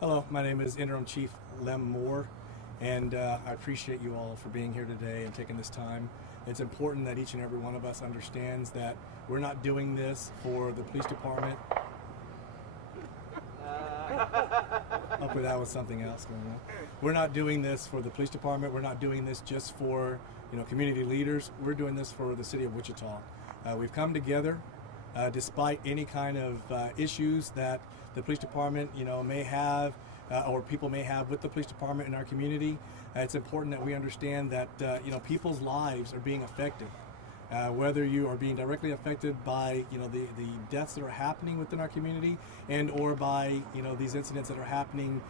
Hello, my name is Interim Chief Lem Moore, and I appreciate you all for being here today and taking this time. It's important that each and every one of us understands that we're not doing this for the police department. Hopefully that was something else going on. We're not doing this for the police department. We're not doing this just for community leaders. We're doing this for the city of Wichita. We've come together despite any kind of issues that the police department may have or people may have with the police department in our community. It's important that we understand that people's lives are being affected. Whether you are being directly affected by the deaths that are happening within our community, and or by these incidents that are happening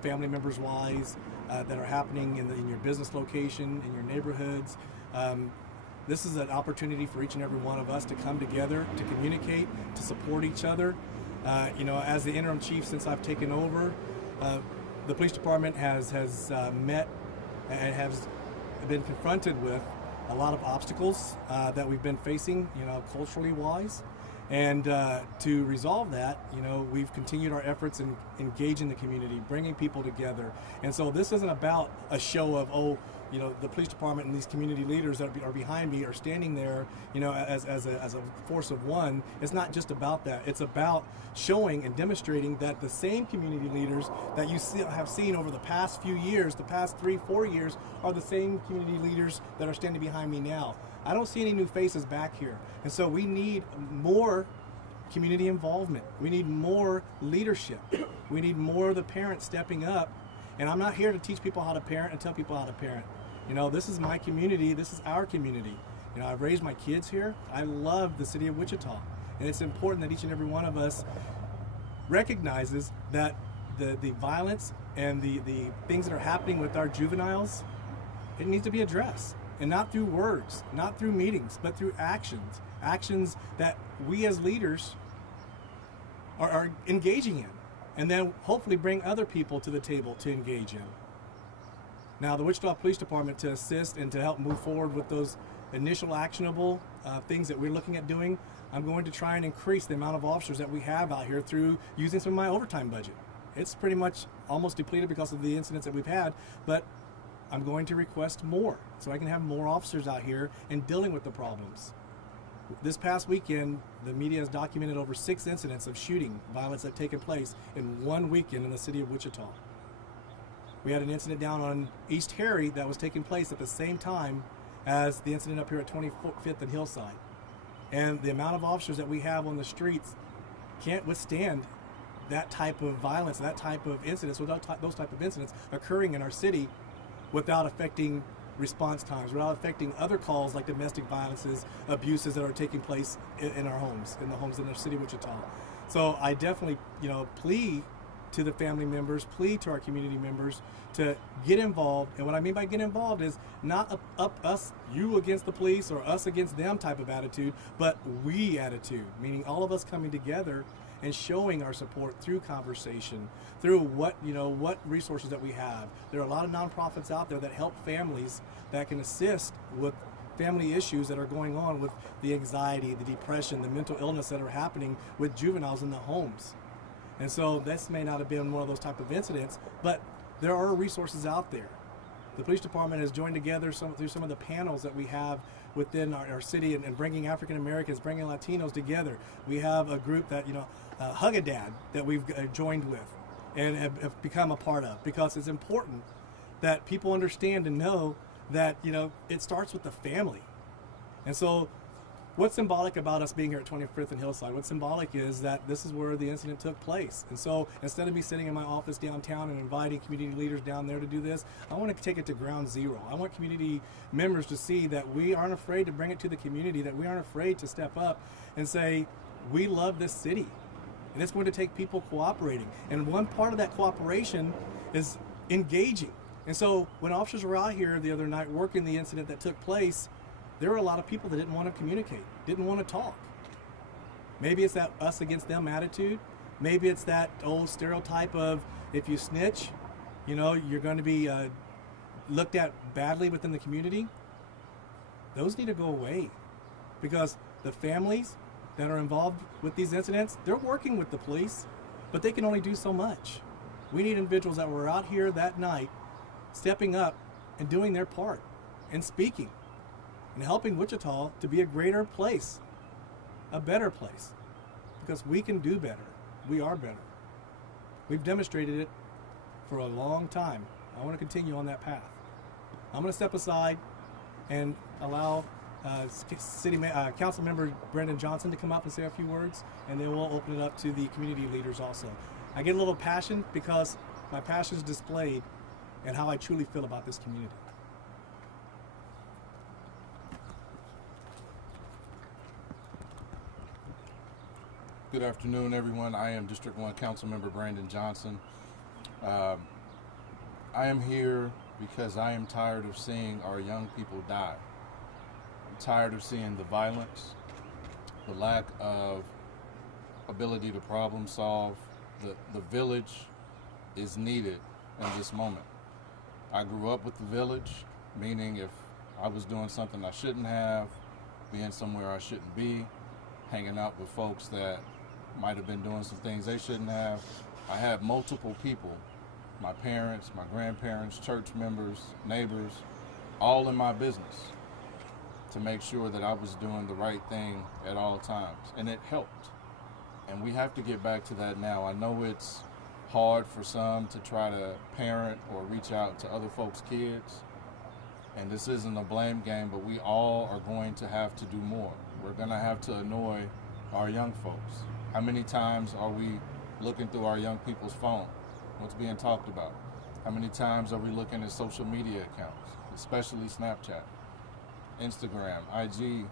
family members wise, that are happening in your business location, in your neighborhoods. This is an opportunity for each and every one of us to come together, to communicate, to support each other. As the interim chief, since I've taken over, the police department has met and has been confronted with a lot of obstacles that we've been facing, culturally wise. And to resolve that, we've continued our efforts in engaging the community, bringing people together. And so this isn't about a show of, the police department and these community leaders that are behind me are standing there, as a force of one. It's not just about that. It's about showing and demonstrating that the same community leaders that you have seen over the past few years, the past 3-4 years, are the same community leaders that are standing behind me now. I don't see any new faces back here. And so we need more community involvement. We need more leadership. We need more of the parents stepping up. And I'm not here to teach people how to parent and tell people how to parent. This is my community. This is our community. I've raised my kids here. I love the city of Wichita. And it's important that each and every one of us recognizes that the violence and the things that are happening with our juveniles, it needs to be addressed. And not through words, not through meetings, but through actions. Actions that we as leaders are engaging in. And then hopefully bring other people to the table to engage in. Now, the Wichita Police Department, to assist and to help move forward with those initial actionable things that we're looking at doing, I'm going to try and increase the amount of officers that we have out here through using some of my overtime budget. It's pretty much almost depleted because of the incidents that we've had, but I'm going to request more so I can have more officers out here and dealing with the problems. This past weekend, the media has documented over 6 incidents of shooting violence that have taken place in one weekend in the city of Wichita. We had an incident down on East Harry that was taking place at the same time as the incident up here at 25th and Hillside. And the amount of officers that we have on the streets can't withstand that type of violence, that type of incidents, without those type of incidents occurring in our city without affecting response times, without affecting other calls like domestic violences, abuses that are taking place in our homes, in the homes in the city of Wichita. So I definitely, plea to the family members, plea to our community members to get involved. And what I mean by get involved is not us, you against the police or us against them type of attitude, but we attitude, meaning all of us coming together and showing our support through conversation, through what resources that we have. There are a lot of nonprofits out there that help families, that can assist with family issues that are going on with the anxiety, the depression, the mental illness that are happening with juveniles in the homes. And so this may not have been one of those type of incidents, but there are resources out there. The police department has joined together through some of the panels that we have within our city and bringing African Americans, bringing Latinos together. We have a group that, Hug-A-Dad, that we've joined with and have become a part of, because it's important that people understand and know that, it starts with the family. And so what's symbolic about us being here at 25th and Hillside? What's symbolic is that this is where the incident took place. And so instead of me sitting in my office downtown and inviting community leaders down there to do this, I want to take it to ground zero. I want community members to see that we aren't afraid to bring it to the community, that we aren't afraid to step up and say, we love this city. And it's going to take people cooperating. And one part of that cooperation is engaging. And so when officers were out here the other night working the incident that took place, there were a lot of people that didn't want to communicate, didn't want to talk. Maybe it's that us against them attitude. Maybe it's that old stereotype of if you snitch, you're going to be looked at badly within the community. Those need to go away, because the families that are involved with these incidents, they're working with the police, but they can only do so much. We need individuals that were out here that night stepping up and doing their part and speaking and helping Wichita to be a greater place, a better place, because we can do better. We are better. We've demonstrated it for a long time. I want to continue on that path. I'm going to step aside and allow Council Member Brendan Johnson to come up and say a few words, and then we'll open it up to the community leaders also. I get a little passion because my passion is displayed in how I truly feel about this community. Good afternoon, everyone. I am District 1 Council Member Brandon Johnson. I am here because I am tired of seeing our young people die. I'm tired of seeing the violence, the lack of ability to problem solve. The village is needed in this moment. I grew up with the village, meaning if I was doing something I shouldn't have, being somewhere I shouldn't be, hanging out with folks that might have been doing some things they shouldn't have. I had multiple people, my parents, my grandparents, church members, neighbors, all in my business to make sure that I was doing the right thing at all times, and it helped. And we have to get back to that now. I know it's hard for some to try to parent or reach out to other folks' kids, and this isn't a blame game, but we all are going to have to do more. We're going to have to annoy our young folks. How many times are we looking through our young people's phone? What's being talked about? How many times are we looking at social media accounts, especially Snapchat, Instagram, IG,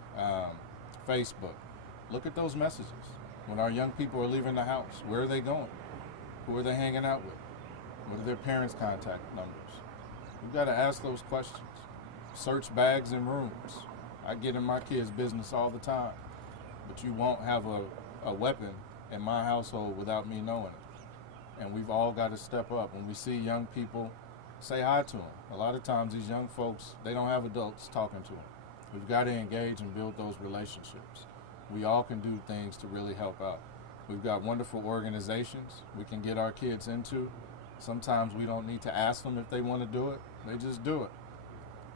Facebook? Look at those messages. When our young people are leaving the house, where are they going? Who are they hanging out with? What are their parents' contact numbers? We've got to ask those questions. Search bags in rooms. I get in my kids' business all the time, but you won't have a weapon in my household without me knowing it. And we've all got to step up. When we see young people, say hi to them. A lot of times these young folks, they don't have adults talking to them. We've got to engage and build those relationships. We all can do things to really help out. We've got wonderful organizations we can get our kids into. Sometimes we don't need to ask them if they want to do it. They just do it.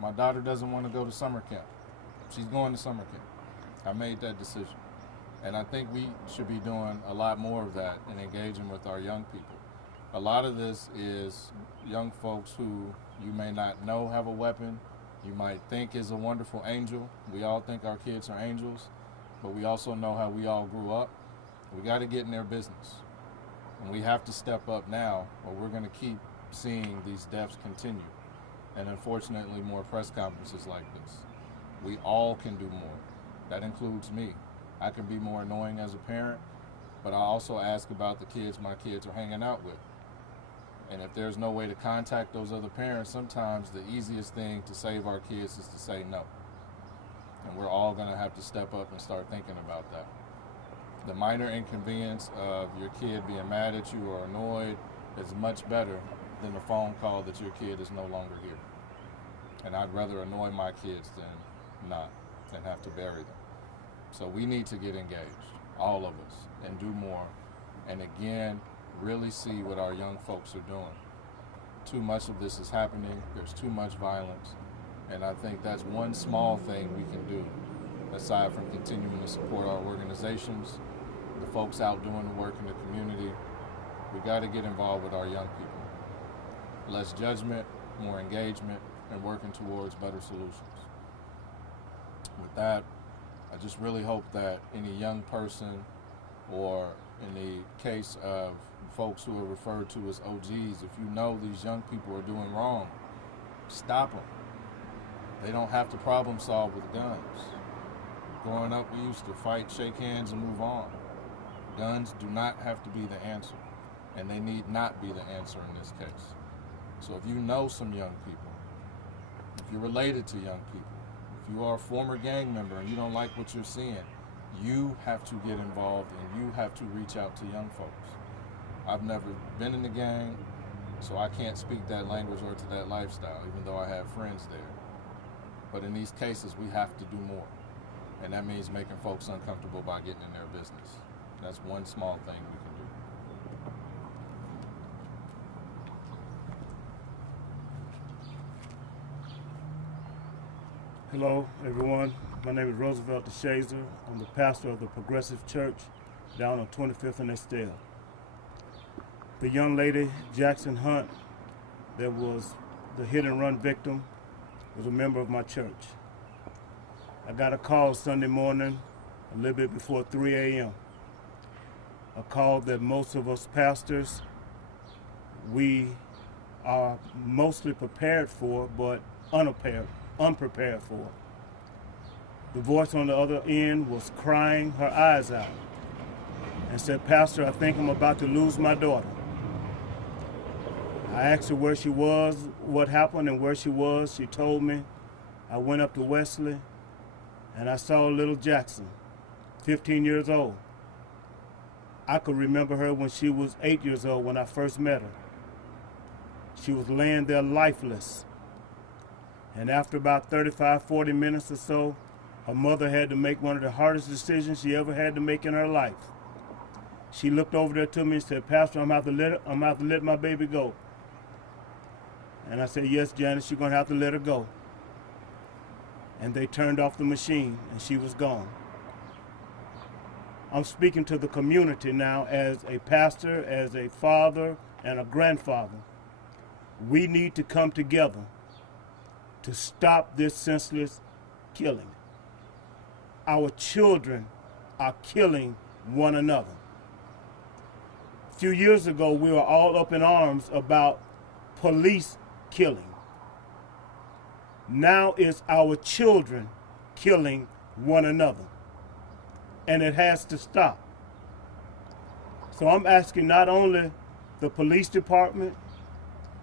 My daughter doesn't want to go to summer camp. She's going to summer camp. I made that decision. And I think we should be doing a lot more of that and engaging with our young people. A lot of this is young folks who you may not know have a weapon, you might think is a wonderful angel. We all think our kids are angels, but we also know how we all grew up. We got to get in their business. And we have to step up now, or we're going to keep seeing these deaths continue. And unfortunately, more press conferences like this. We all can do more. That includes me. I can be more annoying as a parent, but I also ask about the kids my kids are hanging out with. And if there's no way to contact those other parents, sometimes the easiest thing to save our kids is to say no. And we're all going to have to step up and start thinking about that. The minor inconvenience of your kid being mad at you or annoyed is much better than the phone call that your kid is no longer here. And I'd rather annoy my kids than not, than have to bury them. So we need to get engaged, all of us, and do more. And again, really see what our young folks are doing. Too much of this is happening. There's too much violence. And I think that's one small thing we can do, aside from continuing to support our organizations, the folks out doing the work in the community. We got to get involved with our young people. Less judgment, more engagement, and working towards better solutions. With that, I just really hope that any young person, or in the case of folks who are referred to as OGs, if you know these young people are doing wrong, stop them. They don't have to problem solve with guns. Growing up, we used to fight, shake hands, and move on. Guns do not have to be the answer, and they need not be the answer in this case. So if you know some young people, if you're related to young people, if you are a former gang member and you don't like what you're seeing, you have to get involved and you have to reach out to young folks. I've never been in the gang, so I can't speak that language or to that lifestyle, even though I have friends there. But in these cases, we have to do more. And that means making folks uncomfortable by getting in their business. That's one small thing we can do. Hello, everyone. My name is Roosevelt DeShazer. I'm the pastor of the Progressive Church down on 25th and Estelle. The young lady, Jackson Hunt, that was the hit and run victim, was a member of my church. I got a call Sunday morning, a little bit before 3 a.m. A call that most of us pastors, we are mostly prepared for, but unprepared for. The voice on the other end was crying her eyes out and said, "Pastor, I think I'm about to lose my daughter." I asked her where she was, what happened and where she was. She told me. I went up to Wesley and I saw little Jackson, 15 years old. I could remember her when she was 8 years old when I first met her. She was laying there lifeless. And after about 35, 40 minutes or so, her mother had to make one of the hardest decisions she ever had to make in her life. She looked over there to me and said, "Pastor, I'm about to let my baby go." And I said, "Yes, Janice, you're going to have to let her go." And they turned off the machine and she was gone. I'm speaking to the community now as a pastor, as a father, and a grandfather. We need to come together to stop this senseless killing. Our children are killing one another. A few years ago, we were all up in arms about police killing. Now it's our children killing one another. And it has to stop. So I'm asking not only the police department,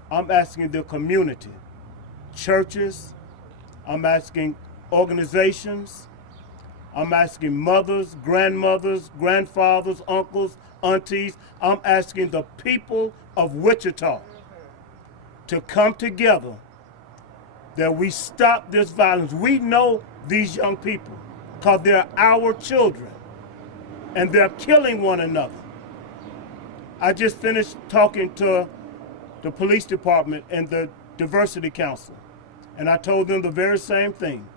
I'm asking the community, churches, I'm asking organizations, I'm asking mothers, grandmothers, grandfathers, uncles, aunties. I'm asking the people of Wichita to come together that we stop this violence. We know these young people because they're our children and they're killing one another. I just finished talking to the police department and the diversity council, and I told them the very same thing.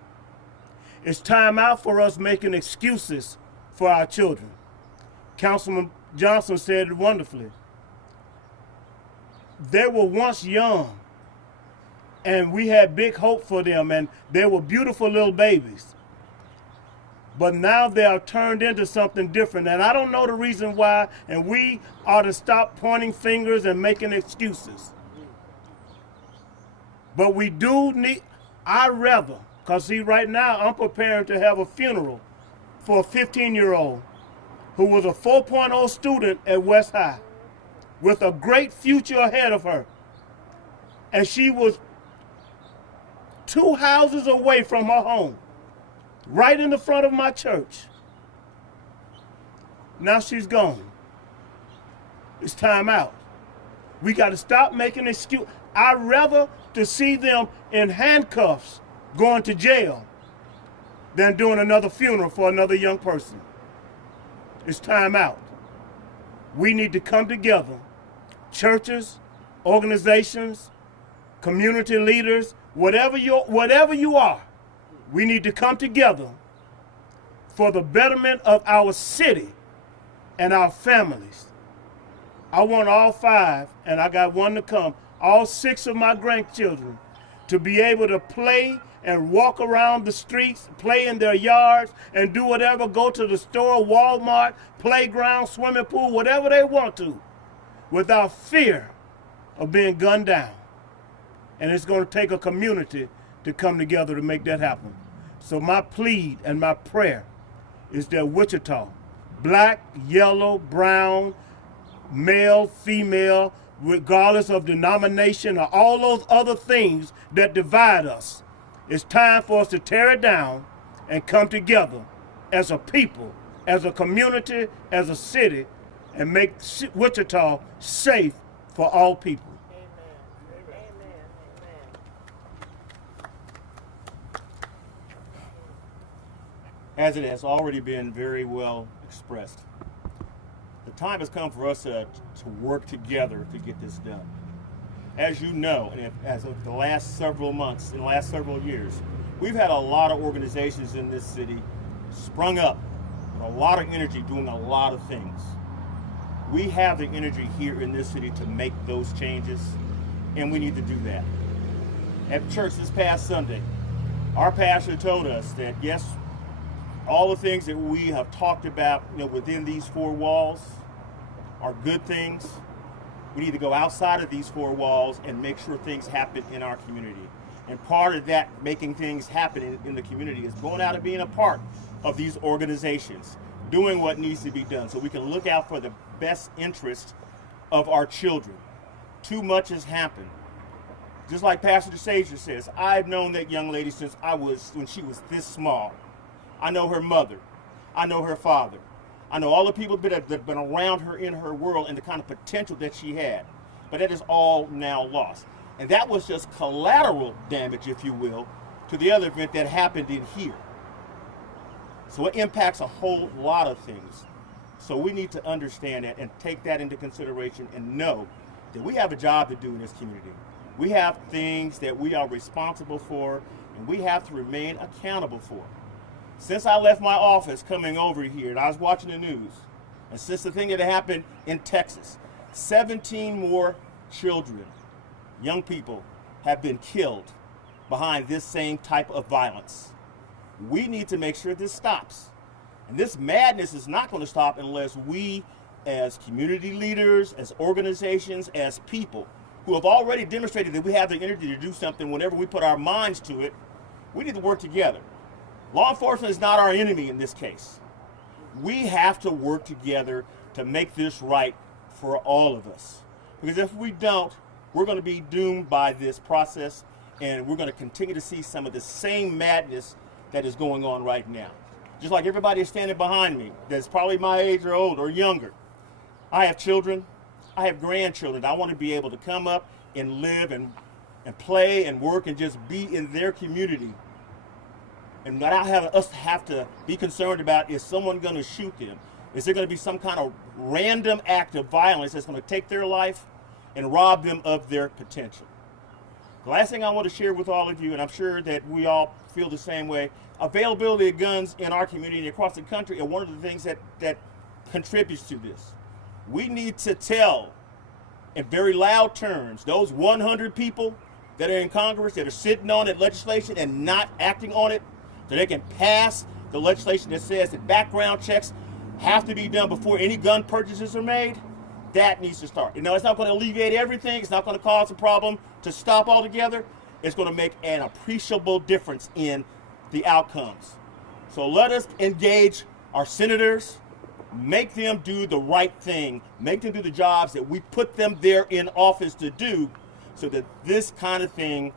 It's time out for us making excuses for our children. Councilman Johnson said it wonderfully. They were once young, and we had big hope for them, and they were beautiful little babies. But now they are turned into something different, and I don't know the reason why, and we ought to stop pointing fingers and making excuses. But we do need, I'd rather, because see, right now I'm preparing to have a funeral for a 15-year-old who was a 4.0 student at West High with a great future ahead of her. And she was 2 houses away from her home, right in the front of my church. Now she's gone. It's time out. We got to stop making excuses. I'd rather to see them in handcuffs going to jail than doing another funeral for another young person. It's time out. We need to come together, churches, organizations, community leaders, whatever you are, we need to come together for the betterment of our city and our families. I want all 5, and I got one to come, all 6 of my grandchildren to be able to play and walk around the streets, play in their yards, and do whatever, go to the store, Walmart, playground, swimming pool, whatever they want to, without fear of being gunned down. And it's going to take a community to come together to make that happen. So my plea and my prayer is that Wichita, black, yellow, brown, male, female, regardless of denomination or all those other things that divide us, it's time for us to tear it down and come together as a people, as a community, as a city, and make Wichita safe for all people. As it has already been very well expressed, the time has come for us to work together to get this done. As you know, and as of the last several months, in the last several years, We've had a lot of organizations in this city sprung up with a lot of energy doing a lot of things. We have the energy here in this city to make those changes, and we need to do that. At church this past Sunday, our pastor told us that yes, all the things that we have talked about, within these four walls are good things. We need to go outside of these four walls and make sure things happen in our community. And part of that, making things happen in the community, is going out and being a part of these organizations, doing what needs to be done so we can look out for the best interest of our children. Too much has happened. Just like Pastor DeSager says, I've known that young lady since when she was this small. I know her mother. I know her father. I know all the people that have been around her in her world and the kind of potential that she had. But that is all now lost. And that was just collateral damage, if you will, to the other event that happened in here. So it impacts a whole lot of things. So we need to understand that and take that into consideration and know that we have a job to do in this community. We have things that we are responsible for and we have to remain accountable for. Since I left my office coming over here and I was watching the news, and since the thing that happened in Texas, 17 more children, young people, have been killed behind this same type of violence. We need to make sure this stops. And this madness is not going to stop unless we, as community leaders, as organizations, as people who have already demonstrated that we have the energy to do something whenever we put our minds to it, we need to work together. Law enforcement is not our enemy in this case. We have to work together to make this right for all of us. Because if we don't, we're going to be doomed by this process, and we're going to continue to see some of the same madness that is going on right now. Just like everybody is standing behind me that's probably my age or older or younger. I have children. I have grandchildren. I want to be able to come up and live and play and work and just be in their community. And what us have to be concerned about is someone going to shoot them. Is there going to be some kind of random act of violence that's going to take their life and rob them of their potential? The last thing I want to share with all of you, and I'm sure that we all feel the same way, availability of guns in our community and across the country are one of the things that contributes to this. We need to tell in very loud terms those 100 people that are in Congress that are sitting on that legislation and not acting on it, so they can pass the legislation that says that background checks have to be done before any gun purchases are made. That needs to start. It's not going to alleviate everything. It's not going to cause a problem to stop altogether. It's going to make an appreciable difference in the outcomes. So let us engage our senators, make them do the right thing, make them do the jobs that we put them there in office to do, so that this kind of thing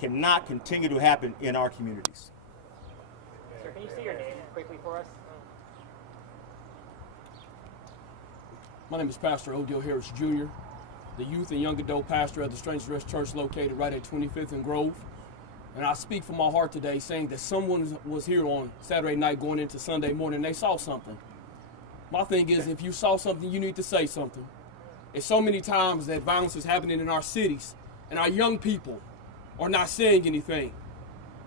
cannot continue to happen in our communities. Sir, can you say your name quickly for us? My name is Pastor Odell Harris Jr., the youth and young adult pastor of the Strangers Rest Church located right at 25th and Grove. And I speak from my heart today saying that someone was here on Saturday night going into Sunday morning and they saw something. My thing is, if you saw something, you need to say something. It's so many times that violence is happening in our cities and our young people are not saying anything.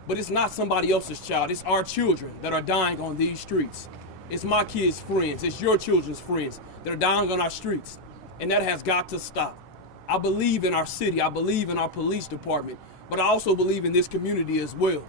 But it's not somebody else's child. It's our children that are dying on these streets. It's my kids' friends. It's your children's friends that are dying on our streets. And that has got to stop. I believe in our city. I believe in our police department. But I also believe in this community as well.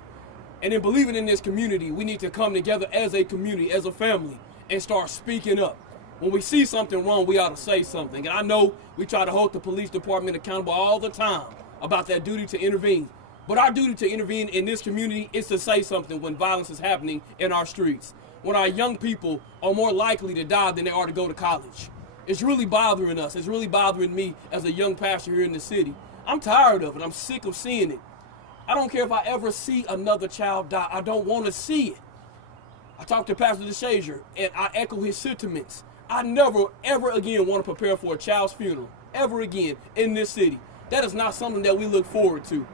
And in believing in this community, we need to come together as a community, as a family, and start speaking up. When we see something wrong, we ought to say something. And I know we try to hold the police department accountable all the time about that duty to intervene. But our duty to intervene in this community is to say something when violence is happening in our streets. When our young people are more likely to die than they are to go to college. It's really bothering us. It's really bothering me as a young pastor here in the city. I'm tired of it. I'm sick of seeing it. I don't care if I ever see another child die. I don't want to see it. I talked to Pastor DeShazier, and I echo his sentiments. I never, ever again want to prepare for a child's funeral, ever again, in this city. That is not something that we look forward to.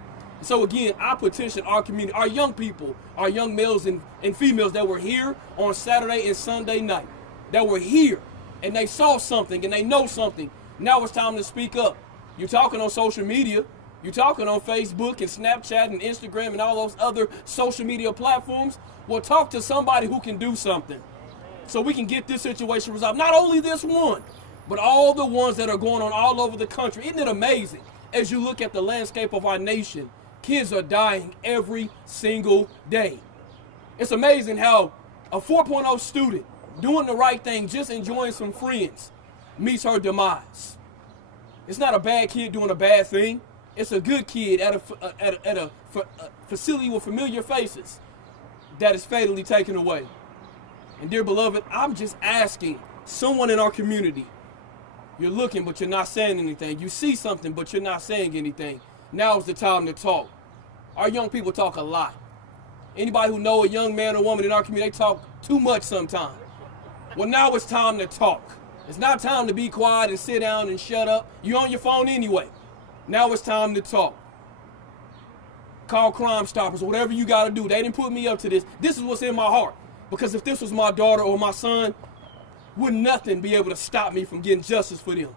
So again, I petition our community, our young people, our young males and females that were here on Saturday and Sunday night, that were here, and they saw something and they know something. Now it's time to speak up. You're talking on social media. You're talking on Facebook and Snapchat and Instagram and all those other social media platforms. Well, talk to somebody who can do something so we can get this situation resolved. Not only this one, but all the ones that are going on all over the country. Isn't it amazing? As you look at the landscape of our nation, kids are dying every single day. It's amazing how a 4.0 student doing the right thing, just enjoying some friends, meets her demise. It's not a bad kid doing a bad thing. It's a good kid at a facility with familiar faces that is fatally taken away. And dear beloved, I'm just asking someone in our community, you're looking but you're not saying anything. You see something but you're not saying anything. Now is the time to talk. Our young people talk a lot. Anybody who know a young man or woman in our community, they talk too much sometimes. Well, now it's time to talk. It's not time to be quiet and sit down and shut up. You're on your phone anyway. Now it's time to talk. Call Crime Stoppers or whatever you got to do. They didn't put me up to this. This is what's in my heart. Because if this was my daughter or my son, would nothing be able to stop me from getting justice for them.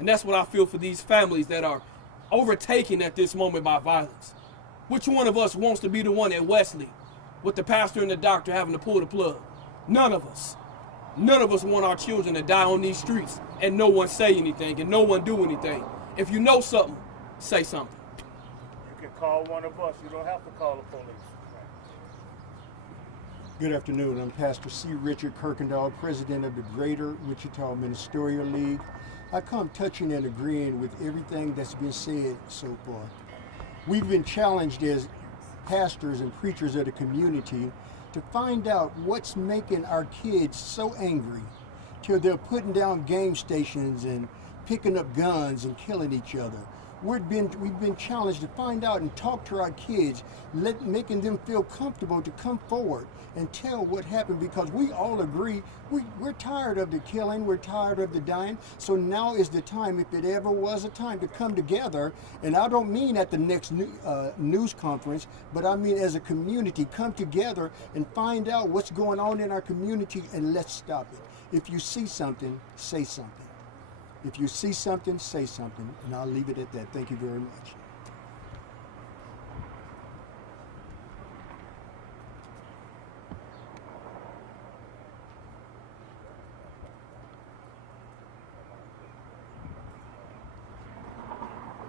And that's what I feel for these families that are overtaken at this moment by violence. Which one of us wants to be the one at Wesley with the pastor and the doctor having to pull the plug? None of us. None of us want our children to die on these streets and no one say anything and no one do anything. If you know something, say something. You can call one of us. You don't have to call the police. Good afternoon. I'm Pastor C. Richard Kirkendall, president of the Greater Wichita Ministerial League. I come touching and agreeing with everything that's been said so far. We've been challenged as pastors and preachers of the community to find out what's making our kids so angry till they're putting down game stations and picking up guns and killing each other. We've been challenged to find out and talk to our kids, making them feel comfortable to come forward and tell what happened, because we all agree we're tired of the killing, we're tired of the dying. So now is the time, if it ever was a time, to come together. And I don't mean at the next news conference, but I mean as a community, come together and find out what's going on in our community and let's stop it. If you see something, say something. If you see something, say something, and I'll leave it at that. Thank you very much.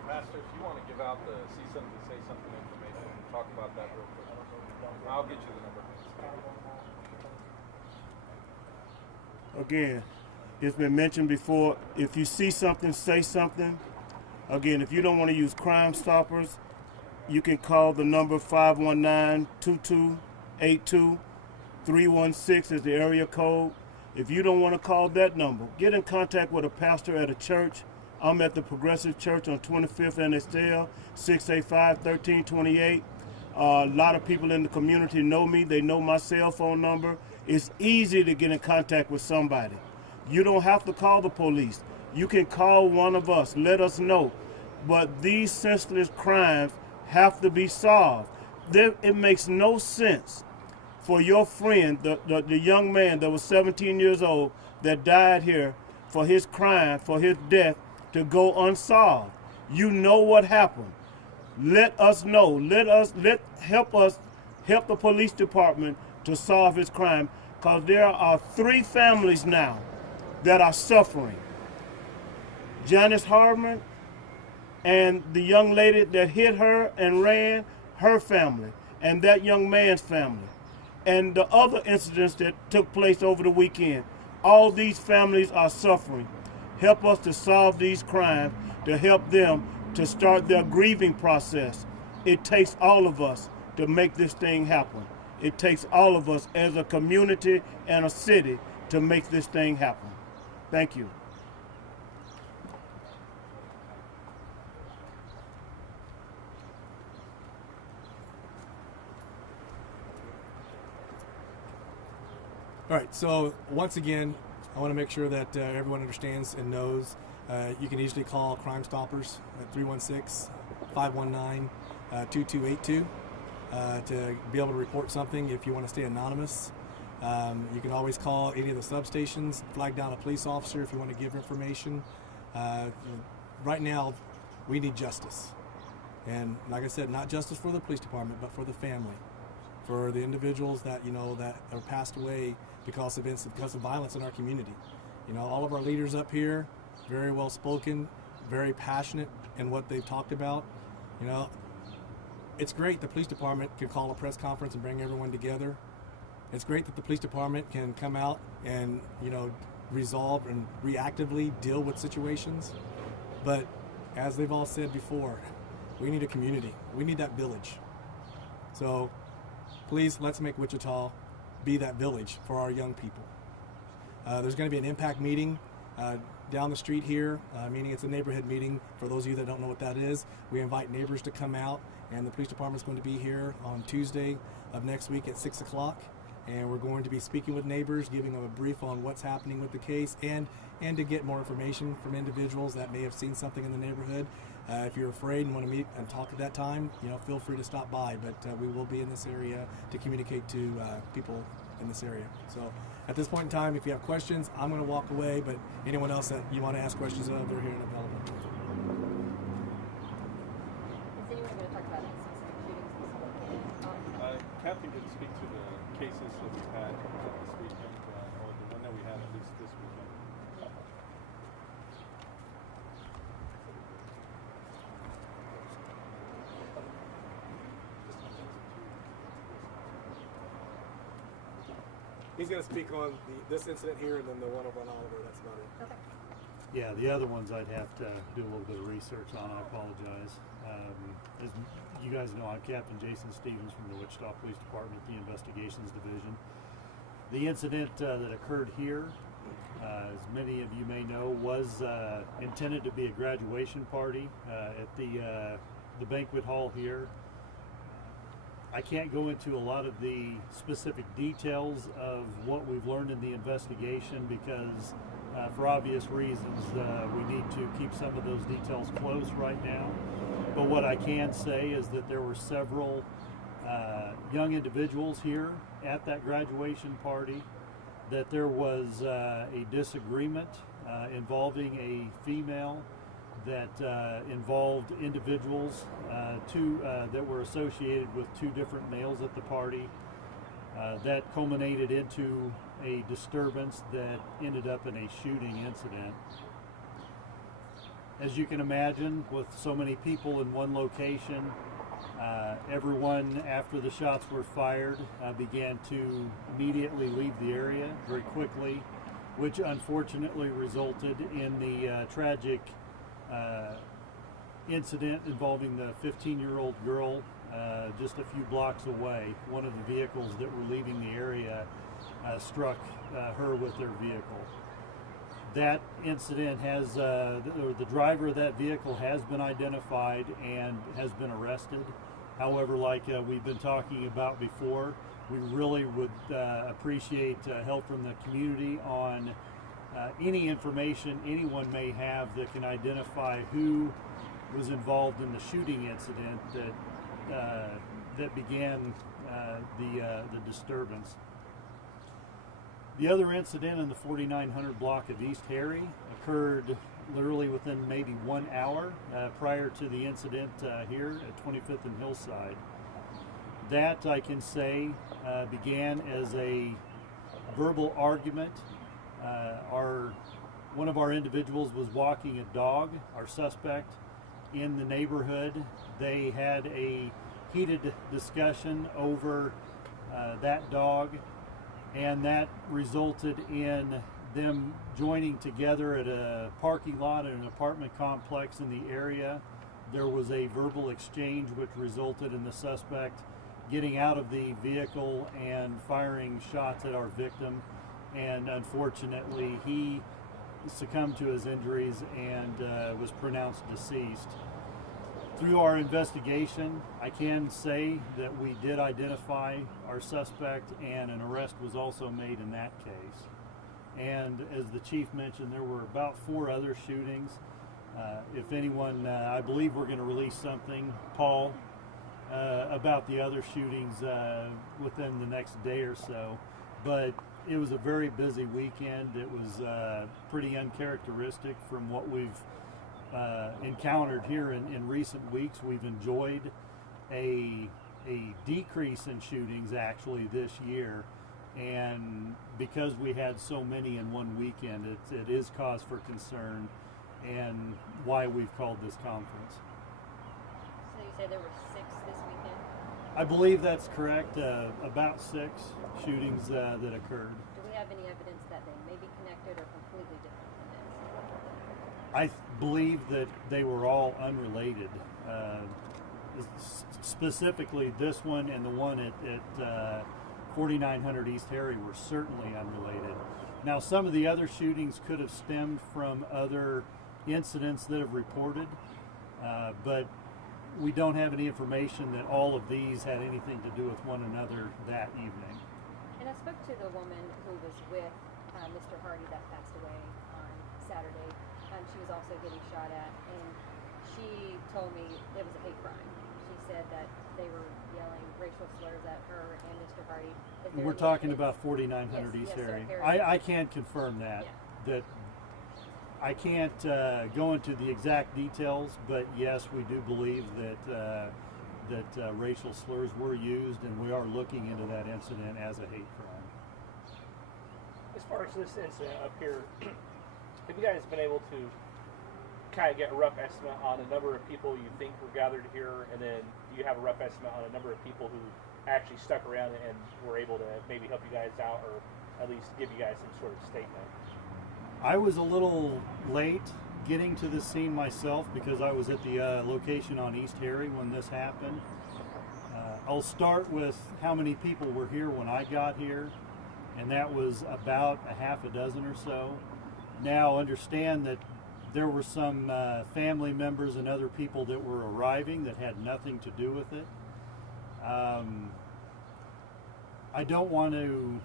Pastor, if you want to give out the see something, say something information, talk about that real quick. I'll get you the number. Again, it's been mentioned before, if you see something, say something. Again, if you don't want to use Crime Stoppers, you can call the number 519-2282. 316 is the area code. If you don't want to call that number, get in contact with a pastor at a church. I'm at the Progressive Church on 25th and Estelle, 685-1328. A lot of people in the community know me. They know my cell phone number. It's easy to get in contact with somebody. You don't have to call the police. You can call one of us. Let us know. But these senseless crimes have to be solved. It makes no sense for your friend, the young man that was 17 years old that died here, for his crime, for his death, to go unsolved. You know what happened. Let us know. Help the police department to solve his crime, because there are 3 families now that are suffering. Janice Harmon and the young lady that hit her and ran, her family, and that young man's family, and the other incidents that took place over the weekend. All these families are suffering. Help us to solve these crimes, to help them to start their grieving process. It takes all of us to make this thing happen. It takes all of us as a community and a city to make this thing happen. Thank you. All right, so once again, I want to make sure that everyone understands and knows you can easily call Crime Stoppers at 316-519-2282 to be able to report something if you want to stay anonymous. You can always call any of the substations, flag down a police officer if you want to give information. Right now, we need justice. And like I said, not justice for the police department, but for the family, for the individuals that that are passed away because of violence in our community. All of our leaders up here, very well spoken, very passionate in what they've talked about. It's great the police department can call a press conference and bring everyone together. It's great that the police department can come out and resolve and reactively deal with situations. But as they've all said before, we need a community. We need that village. So please, let's make Wichita be that village for our young people. There's going to be an impact meeting down the street here, meaning it's a neighborhood meeting. For those of you that don't know what that is, we invite neighbors to come out, and the police department's going to be here on Tuesday of next week at 6 o'clock. And we're going to be speaking with neighbors, giving them a brief on what's happening with the case, and to get more information from individuals that may have seen something in the neighborhood. If you're afraid and want to meet and talk at that time, feel free to stop by. But we will be in this area to communicate to people in this area. So at this point in time, if you have questions, I'm going to walk away. But anyone else that you want to ask questions of, they're here and available. Is anyone going to talk about specific shootings? Kathy did speak to the cases that we've had this weekend, or the one that we had at least this weekend. He's going to speak on this incident here and then the one over on Oliver. That's about it. Okay. Yeah, the other ones I'd have to do a little bit of research on. I apologize. As you guys know, I'm Captain Jason Stevens from the Wichita Police Department, the Investigations Division. The incident that occurred here, as many of you may know, was intended to be a graduation party at the banquet hall here. I can't go into a lot of the specific details of what we've learned in the investigation because for obvious reasons we need to keep some of those details close right now. But what I can say is that there were several young individuals here at that graduation party, that there was a disagreement involving a female that involved individuals that were associated with two different males at the party. That culminated into a disturbance that ended up in a shooting incident. As you can imagine, with so many people in one location, everyone after the shots were fired began to immediately leave the area very quickly, which unfortunately resulted in the tragic incident involving the 15-year-old girl just a few blocks away. One of the vehicles that were leaving the area struck her with their vehicle. That incident has, the driver of that vehicle has been identified and has been arrested. However, like we've been talking about before, we really would appreciate help from the community on any information anyone may have that can identify who was involved in the shooting incident that began the disturbance. The other incident in the 4900 block of East Harry occurred literally within maybe 1 hour prior to the incident here at 25th and Hillside. That, I can say, began as a verbal argument. One of our individuals was walking a dog, our suspect, in the neighborhood. They had a heated discussion over that dog, and that resulted in them joining together at a parking lot at an apartment complex in the area. There was a verbal exchange which resulted in the suspect getting out of the vehicle and firing shots at our victim, and unfortunately he succumbed to his injuries and was pronounced deceased. Through our investigation, I can say that we did identify our suspect, and an arrest was also made in that case. And as the chief mentioned, there were about 4 other shootings. If anyone, I believe we're going to release something, Paul, about the other shootings within the next day or so. But it was a very busy weekend. It was pretty uncharacteristic from what we've encountered here in recent weeks. We've enjoyed a decrease in shootings actually this year, and because we had so many in one weekend, it is cause for concern, and why we've called this conference. So you say there were 6 this weekend? I believe that's correct. About 6 shootings that occurred. Do we have any evidence that they may be connected or completely different from this? I believe that they were all unrelated. Specifically, this one and the one at 4900 East Harry were certainly unrelated. Now, some of the other shootings could have stemmed from other incidents that have reported, but we don't have any information that all of these had anything to do with one another that evening. And I spoke to the woman who was with Mr. Hardy that passed away on Saturday. She was also getting shot at, and she told me it was a hate crime. She said that they were yelling racial slurs at her and Mr. Hardy. We're talking about 4900 East Harry. I can't confirm that. Yeah. That I can't go into the exact details, but yes, we do believe that racial slurs were used, and we are looking into that incident as a hate crime. As far as this incident up here, have you guys been able to kind of get a rough estimate on the number of people you think were gathered here, and then do you have a rough estimate on the number of people who actually stuck around and were able to maybe help you guys out, or at least give you guys some sort of statement? I was a little late getting to the scene myself because I was at the location on East Harry when this happened. I'll start with how many people were here when I got here, and that was about a half a dozen or so. Now understand that there were some family members and other people that were arriving that had nothing to do with it. I don't want to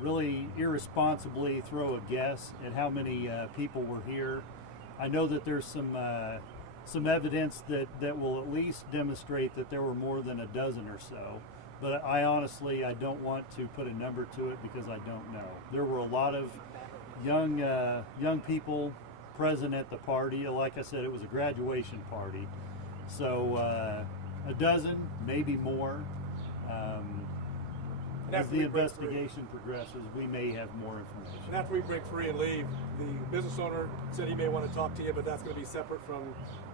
really irresponsibly throw a guess at how many people were here. I know that there's some evidence that will at least demonstrate that there were more than a dozen or so, but I honestly don't want to put a number to it because I don't know. There were a lot of young people present at the party. Like I said, it was a graduation party, so a dozen, maybe more. As the investigation progresses, we may have more information. And after we break free and leave, the business owner said he may want to talk to you, but that's going to be separate from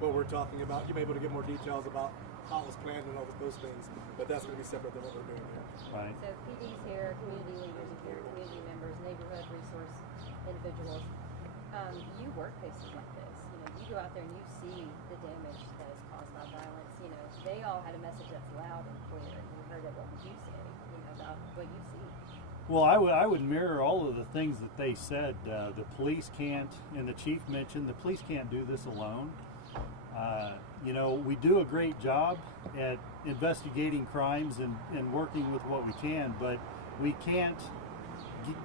what we're talking about. You may be able to get more details about how it was planned and all of those things, but that's going to be separate than what we're doing here. Right. So PD's here, community leaders are here, community members, neighborhood resource individuals. You work places like this. You know, you go out there and you see the damage that is caused by violence. You know, they all had a message that's loud and clear, and you heard it. What would you say? About what you see? Well, I would mirror all of the things that they said. The police can't, and the chief mentioned, the police can't do this alone. You know, we do a great job at investigating crimes and working with what we can, but we can't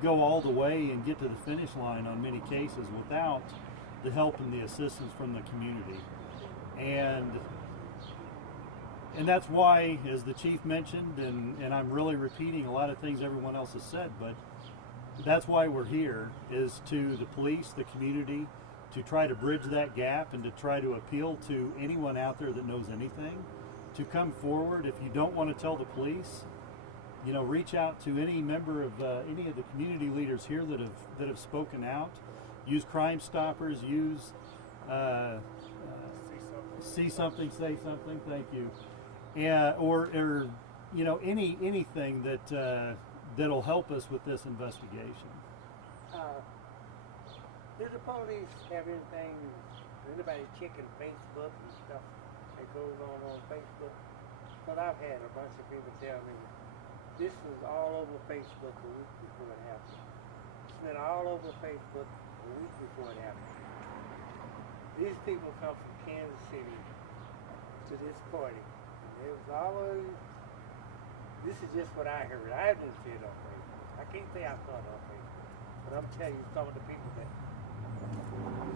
go all the way and get to the finish line on many cases without the help and the assistance from the community. And that's why, as the chief mentioned, and I'm really repeating a lot of things everyone else has said, but that's why we're here, is to the police, the community, to try to bridge that gap and to try to appeal to anyone out there that knows anything to come forward. If you don't want to tell the police, you know, reach out to any member of any of the community leaders here that have spoken out. Use Crime Stoppers, use See Something, Say Something, thank you. Or you know, anything that'll help us with this investigation. Do the police have anything? Anybody checking Facebook and stuff that goes on Facebook? But I've had a bunch of people tell me this was all over Facebook a week before it happened. It's been all over Facebook a week before it happened. These people come from Kansas City to this party. It was always, this is just what I heard. I didn't see it on Facebook. I can't say I saw it on Facebook. But I'm telling you, some of the people that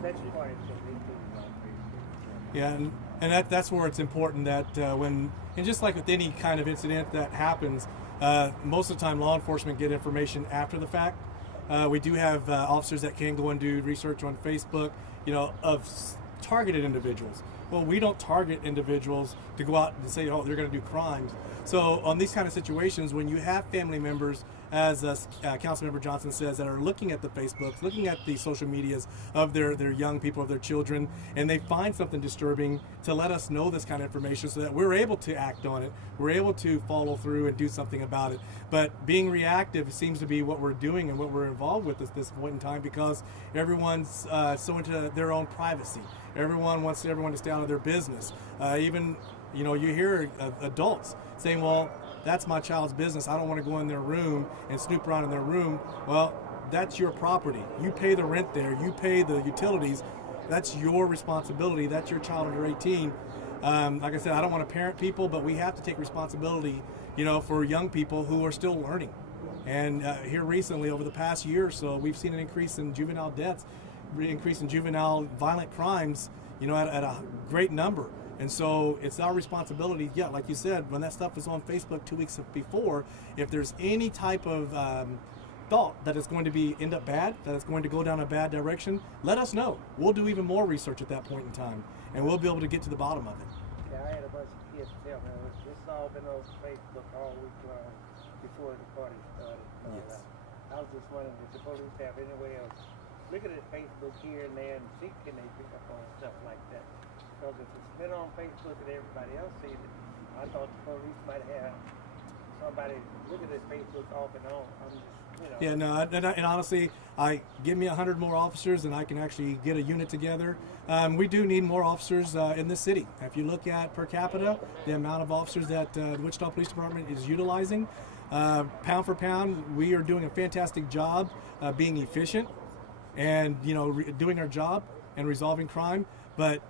such parties from these people on Facebook. Yeah, and that's where it's important that and just like with any kind of incident that happens, most of the time law enforcement get information after the fact. We do have officers that can go and do research on Facebook, you know, of targeted individuals. Well, we don't target individuals to go out and say, oh, they're going to do crimes. So on these kind of situations, when you have family members, as Councilmember Johnson says, that are looking at the Facebooks, looking at the social medias of their young people, of their children, and they find something disturbing, to let us know this kind of information so that we're able to act on it, we're able to follow through and do something about it. But being reactive seems to be what we're doing and what we're involved with at this point in time, because everyone's so into their own privacy. Everyone wants everyone to stay out of their business. Even, you know, you hear adults saying, well, that's my child's business. I don't want to go in their room and snoop around in their room. Well, that's your property. You pay the rent there. You pay the utilities. That's your responsibility. That's your child under 18. Like I said, I don't want to parent people, but we have to take responsibility, you know, for young people who are still learning. And here recently, over the past year or so, we've seen an increase in juvenile deaths, increase in juvenile violent crimes, you know, at a great number. And so it's our responsibility, yeah, like you said, when that stuff is on Facebook 2 weeks before, if there's any type of thought that it's going to end up bad, that it's going to go down a bad direction, let us know. We'll do even more research at that point in time, and we'll be able to get to the bottom of it. Yeah, I had a bunch of kids tell me this has all been on Facebook all week long before the party started. Yes. I was just wondering if the police have any way of looking at Facebook here and there and see can they pick up on stuff like that. Because if it's been on Facebook and everybody else sees it, I thought the police might have somebody looking at Facebook off and on. I'm just, you know. Yeah, no, and honestly, give me 100 more officers and I can actually get a unit together. We do need more officers in this city. If you look at per capita, the amount of officers that the Wichita Police Department is utilizing, pound for pound, we are doing a fantastic job being efficient and, you know, doing our job and resolving crime. But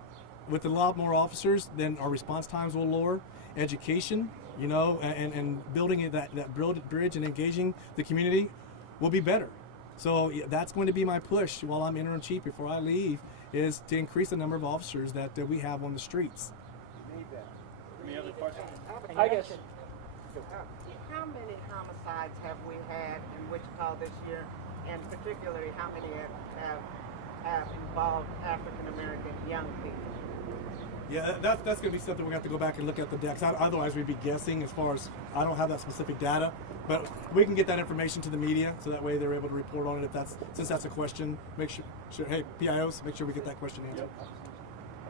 with a lot more officers, then our response times will lower. Education, you know, and building that bridge and engaging the community will be better. So that's going to be my push while I'm interim chief before I leave, is to increase the number of officers that we have on the streets. Any other questions? I guess. How many homicides have we had in Wichita this year, and particularly how many have involved African American young people? Yeah, that's going to be something we're going to have to go back and look at the decks. Otherwise, we'd be guessing as far as, I don't have that specific data, but we can get that information to the media so that way they're able to report on it. Since that's a question, make sure hey, PIOs, make sure we get that question answered. Yep.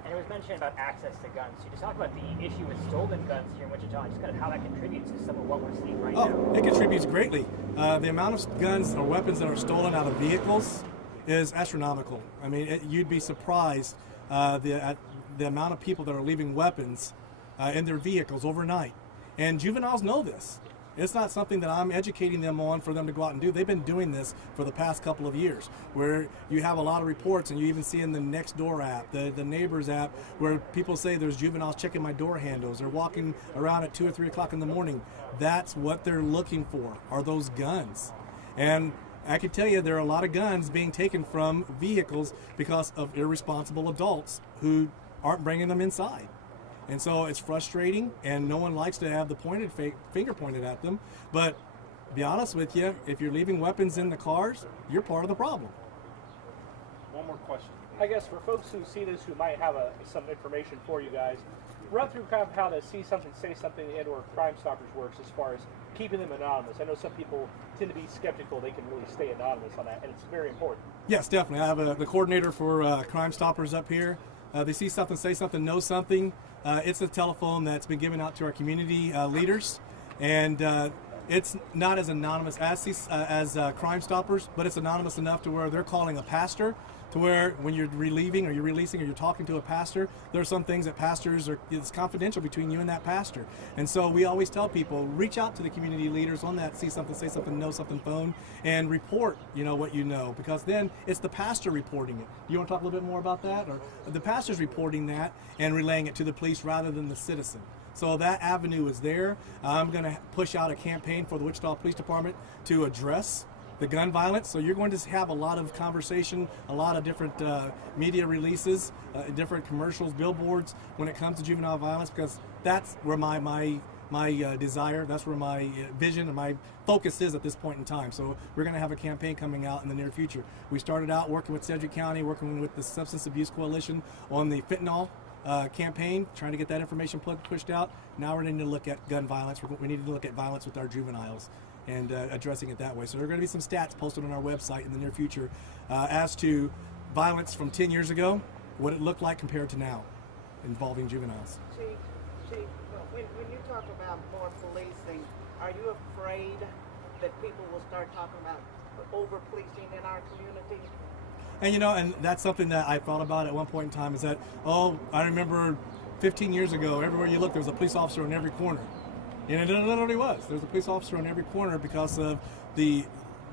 And it was mentioned about access to guns. So you just talked about the issue with stolen guns here in Wichita, just kind of how that contributes to some of what we're seeing right now. Oh, it contributes greatly. The amount of guns or weapons that are stolen out of vehicles is astronomical. I mean, you'd be surprised the amount of people that are leaving weapons in their vehicles overnight. And juveniles know this. It's not something that I'm educating them on for them to go out and do. They've been doing this for the past couple of years, where you have a lot of reports, and you even see in the Nextdoor app, the Neighbors app, where people say there's juveniles checking my door handles. They're walking around at 2 or 3 o'clock in the morning. That's what they're looking for, are those guns. And I can tell you there are a lot of guns being taken from vehicles because of irresponsible adults who aren't bringing them inside. And so it's frustrating, and no one likes to have the finger pointed at them. But to be honest with you, if you're leaving weapons in the cars, you're part of the problem. One more question. I guess for folks who see this who might have some information for you guys, run through kind of how to see something, say something, and or Crime Stoppers works as far as keeping them anonymous. I know some people tend to be skeptical they can really stay anonymous on that, and it's very important. Yes, definitely. I have the coordinator for Crime Stoppers up here. They see something, say something, know something. It's a telephone that's been given out to our community leaders, and it's not as anonymous as Crime Stoppers, but it's anonymous enough to where they're calling a pastor, to where when you're relieving or you're releasing or you're talking to a pastor, there are some things that it's confidential between you and that pastor. And so we always tell people, reach out to the community leaders on that see something, say something, know something phone, and report, you know, what you know, because then it's the pastor reporting it. You want to talk a little bit more about that? Or the pastor's reporting that and relaying it to the police rather than the citizen. So that avenue is there. I'm going to push out a campaign for the Wichita Police Department to address the gun violence. So you're going to have a lot of conversation, a lot of different media releases, different commercials, billboards when it comes to juvenile violence, because that's where my desire, that's where my vision and my focus is at this point in time. So we're going to have a campaign coming out in the near future. We started out working with Sedgwick County, working with the Substance Abuse Coalition on the fentanyl campaign, trying to get that information pushed out. Now we're needing to look at gun violence. We need to look at violence with our juveniles and addressing it that way. So there are going to be some stats posted on our website in the near future as to violence from 10 years ago, what it looked like compared to now involving juveniles. Chief, when you talk about more policing, are you afraid that people will start talking about over-policing in our community? And and that's something that I thought about at one point in time, is that, I remember 15 years ago, everywhere you look, there was a police officer on every corner. And it literally was. There was a police officer on every corner because of it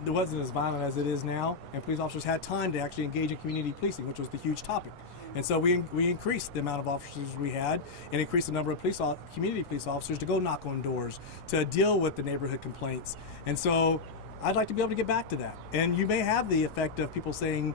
wasn't as violent as it is now, and police officers had time to actually engage in community policing, which was the huge topic. And so we increased the amount of officers we had, and increased the number of community police officers to go knock on doors, to deal with the neighborhood complaints. And so I'd like to be able to get back to that. And you may have the effect of people saying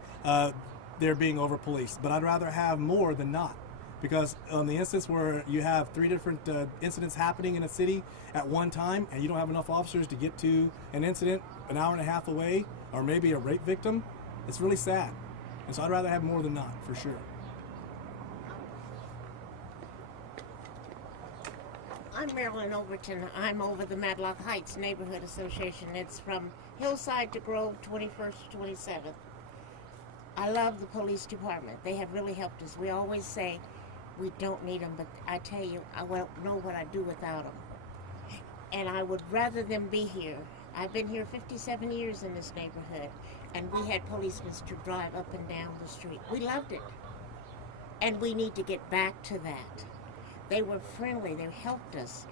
they're being over-policed, but I'd rather have more than not. Because on the instance where you have 3 different incidents happening in a city at one time, and you don't have enough officers to get to an incident an hour and a half away, or maybe a rape victim, it's really sad. And so I'd rather have more than not, for sure. I'm Marilyn Overton. I'm over the Matlock Heights Neighborhood Association. It's from Hillside to Grove, 21st to 27th. I love the police department. They have really helped us. We always say we don't need them, but I tell you, I won't know what I'd do without them. And I would rather them be here. I've been here 57 years in this neighborhood, and we had policemen to drive up and down the street. We loved it. And we need to get back to that. They were friendly. They helped us.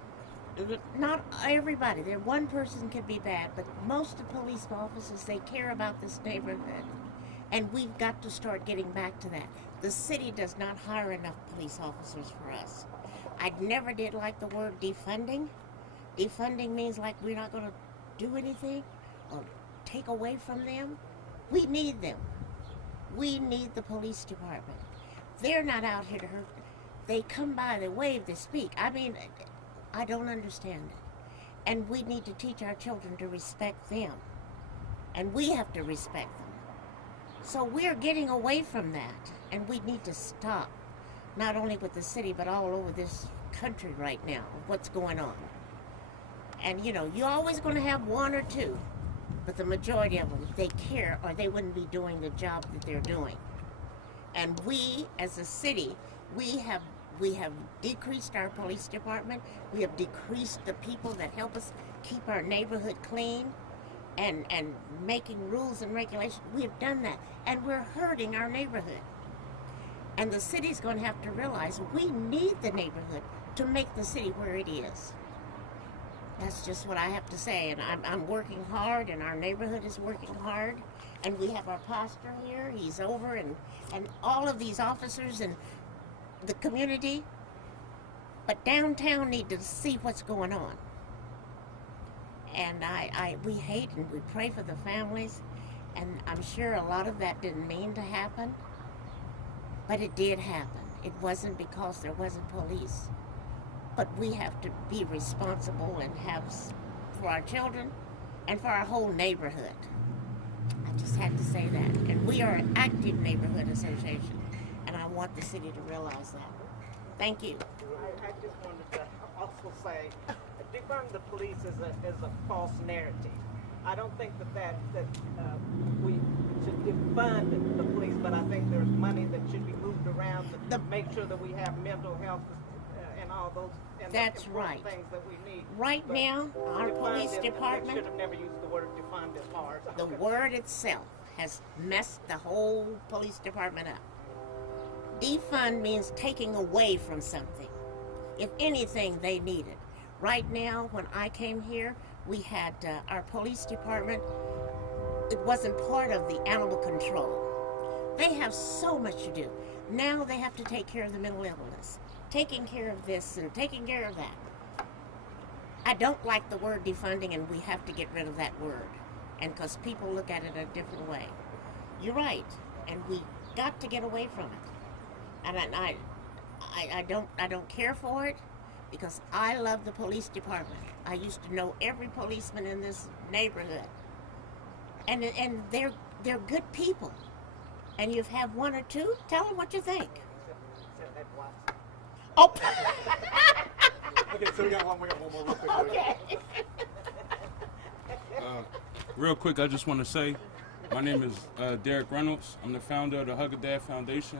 Not everybody. One person can be bad, but most of the police officers, they care about this neighborhood. And we've got to start getting back to that. The city does not hire enough police officers for us. I never did like the word defunding. Defunding means like we're not going to do anything or take away from them. We need them. We need the police department. They're not out here to hurt. They come by, they wave, they speak. I mean, I don't understand it. And we need to teach our children to respect them. And we have to respect them. So we're getting away from that, and we need to stop, not only with the city, but all over this country right now, what's going on. And you're always going to have 1 or 2, but the majority of them, they care, or they wouldn't be doing the job that they're doing. And we, as a city, we have decreased our police department. We have decreased the people that help us keep our neighborhood clean and making rules and regulations. We have done that, and we're hurting our neighborhood. And the city's going to have to realize we need the neighborhood to make the city where it is. That's just what I have to say, and I'm working hard, and our neighborhood is working hard, and we have our pastor here. He's over, and all of these officers and the community, but downtown need to see what's going on. And we hate and we pray for the families, and I'm sure a lot of that didn't mean to happen, but it did happen. It wasn't because there wasn't police. But we have to be responsible and have for our children and for our whole neighborhood. I just had to say that. And we are an active neighborhood association, and I want the city to realize that. Thank you. I just wanted to also say, defund the police is a false narrative. I don't think that we should defund the police, but I think there's money that should be moved around to make sure that we have mental health and all those That's right. things that we need. Right now, our police department, I should have never used the word defund as hard. The word itself has messed the whole police department up. Defund means taking away from something. If anything, they need it. Right now, when I came here, we had our police department. It wasn't part of the animal control. They have so much to do. Now they have to take care of the mental illness, taking care of this and taking care of that. I don't like the word defunding, and we have to get rid of that word. and because people look at it a different way. You're right, and we got to get away from it. And I don't care for it because I love the police department. I used to know every policeman in this neighborhood, and they're good people. And you've had one or two. Tell them what you think. Oh. Okay, so we got one more real quick. Okay. Real quick, I just want to say, my name is Derek Reynolds. I'm the founder of the Hug a Dad Foundation.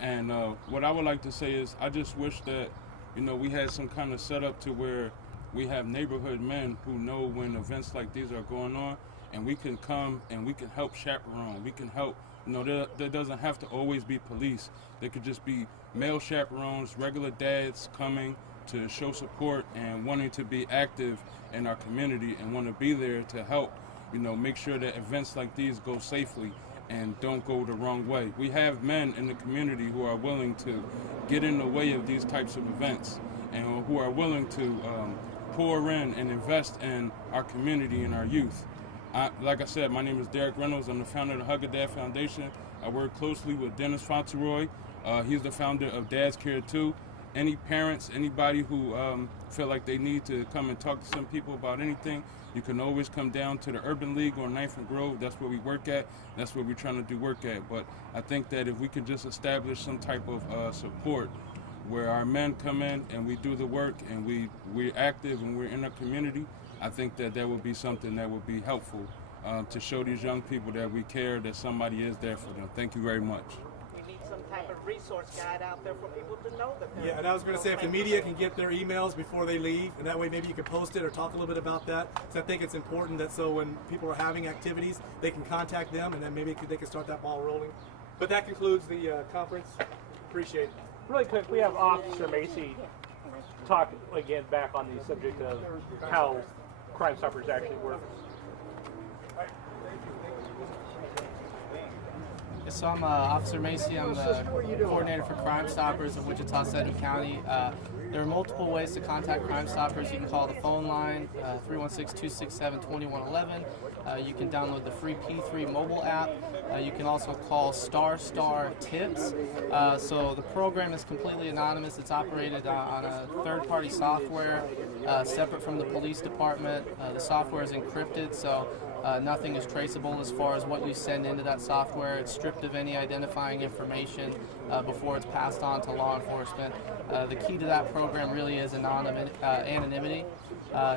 And what I would like to say is I just wish that, we had some kind of setup to where we have neighborhood men who know when events like these are going on, and we can come and we can help chaperone. We can help. There doesn't have to always be police. There could just be male chaperones, regular dads coming to show support and wanting to be active in our community and want to be there to help, make sure that events like these go safely and don't go the wrong way. We have men in the community who are willing to get in the way of these types of events and who are willing to pour in and invest in our community and our youth. Like I said, my name is Derek Reynolds. I'm the founder of the Hug a Dad Foundation. I work closely with Dennis Fauntleroy. He's the founder of Dad's Care 2. Any parents, anybody who feel like they need to come and talk to some people about anything, you can always come down to the Urban League on 9th and Grove. That's where we work at. That's where we're trying to do work at. But I think that if we could just establish some type of support where our men come in and we do the work and we're active and we're in our community, I think that would be something that would be helpful to show these young people that we care, that somebody is there for them. Thank you very much. We need some type of resource guide out there for people to know that. Yeah, and I was going to say if the media can get their emails before they leave, and that way maybe you can post it or talk a little bit about that. So I think it's important that so when people are having activities, they can contact them, and then maybe they can start that ball rolling. But that concludes the conference. Appreciate it. Really quick, we have Officer Macy talk again back on the subject of how Crime Stoppers actually work. So I'm Officer Macy. I'm the coordinator for Crime Stoppers of Wichita City County. There are multiple ways to contact Crime Stoppers. You can call the phone line, 316-267-2111. You can download the free P3 mobile app. You can also call **tips. So the program is completely anonymous. It's operated on a third-party software separate from the police department. The software is encrypted, so nothing is traceable as far as what you send into that software. It's stripped of any identifying information before it's passed on to law enforcement. The key to that program really is anonymity.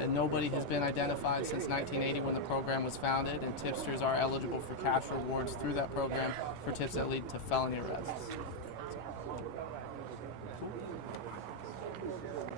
Nobody has been identified since 1980 when the program was founded, and tipsters are eligible for cash rewards through that program for tips that lead to felony arrests.